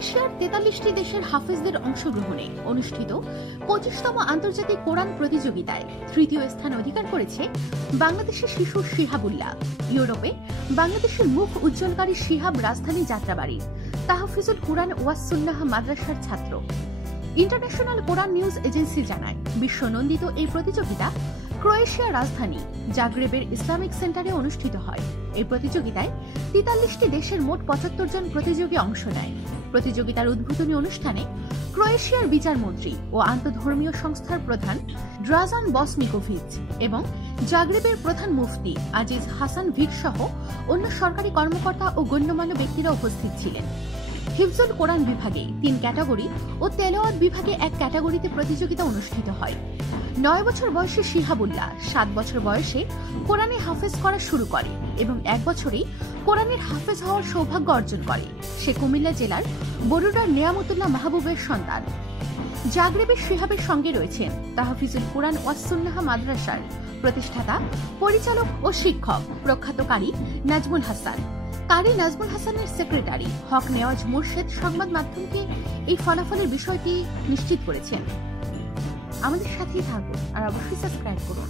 ক্রোয়েশিয়ার 43টি দেশের হাফেজদের অংশগ্রহণে অনুষ্ঠিত 25তম আন্তর্জাতিক কোরআন প্রতিযোগিতায় তৃতীয় স্থান অধিকার করেছে বাংলাদেশের শিশু শিহাবুল্লাহ। ইউরোপে বাংলাদেশের মুখ উজ্জ্বলকারী শিহাব রাজধানী যাত্রাবাড়ির তাহফিজুল কুরআন ওয়াস সুন্নাহ মাদ্রাসার ছাত্র। ইন্টারন্যাশনাল কোরআন নিউজ এজেন্সি জানায়, বিশ্বনন্দিত এই প্রতিযোগিতা ক্রোয়েশিয়ার রাজধানী জাগ্রেবের ইসলামিক সেন্টারে অনুষ্ঠিত হয়। এই প্রতিযোগিতায় 43টি দেশের মোট 75 জন প্রতিযোগী অংশ নেয়। প্রতিযোগিতার উদ্বোধনী অনুষ্ঠানে ক্রোয়েশিয়ার বিচারমন্ত্রী ও আন্তঃধর্মীয় সংস্থার প্রধান ড্রাজান বসনিকোভিচ এবং জাগ্রেবের প্রধান মুফতি আজিজ হাসান ভিক সহ অন্য সরকারি কর্মকর্তা ও গণ্যমান্য ব্যক্তিরা উপস্থিত ছিলেন। হিফজুল কোরআন বিভাগে 3 ক্যাটাগরি ও তেলাওয়াত বিভাগে 1 ক্যাটাগরিতে প্রতিযোগিতা অনুষ্ঠিত হয়। 9 বছর বয়সী শিহাবুল্লাহ 7 বছর বয়সে কোরআনে হাফেজ করা শুরু করে এবং 1 বছরেই কোরআনের হাফেজ হওয়ার সৌভাগ্য অর্জন করে। সে কুমিল্লা জেলার বরুড়ার নেয়ামতুল্লাহ মাহবুবের সন্তান। জাগ্রেবের শিহাবের সঙ্গে রয়েছেন তাহফিজুল কুরআন ওয়াস সুন্নাহ মাদ্রাসার প্রতিষ্ঠাতা, পরিচালক ও শিক্ষক প্রখ্যাত কারি নাজমুল হাসান। কারি নাজমুল হাসানের সেক্রেটারি হক নেওয়াজ মুর্শেদ সংবাদ মাধ্যমকে এই ফলাফলের বিষয়টি নিশ্চিত করেছেন। আমাদের সাথেই থাকুন আর অবশ্যই সাবস্ক্রাইব করুন।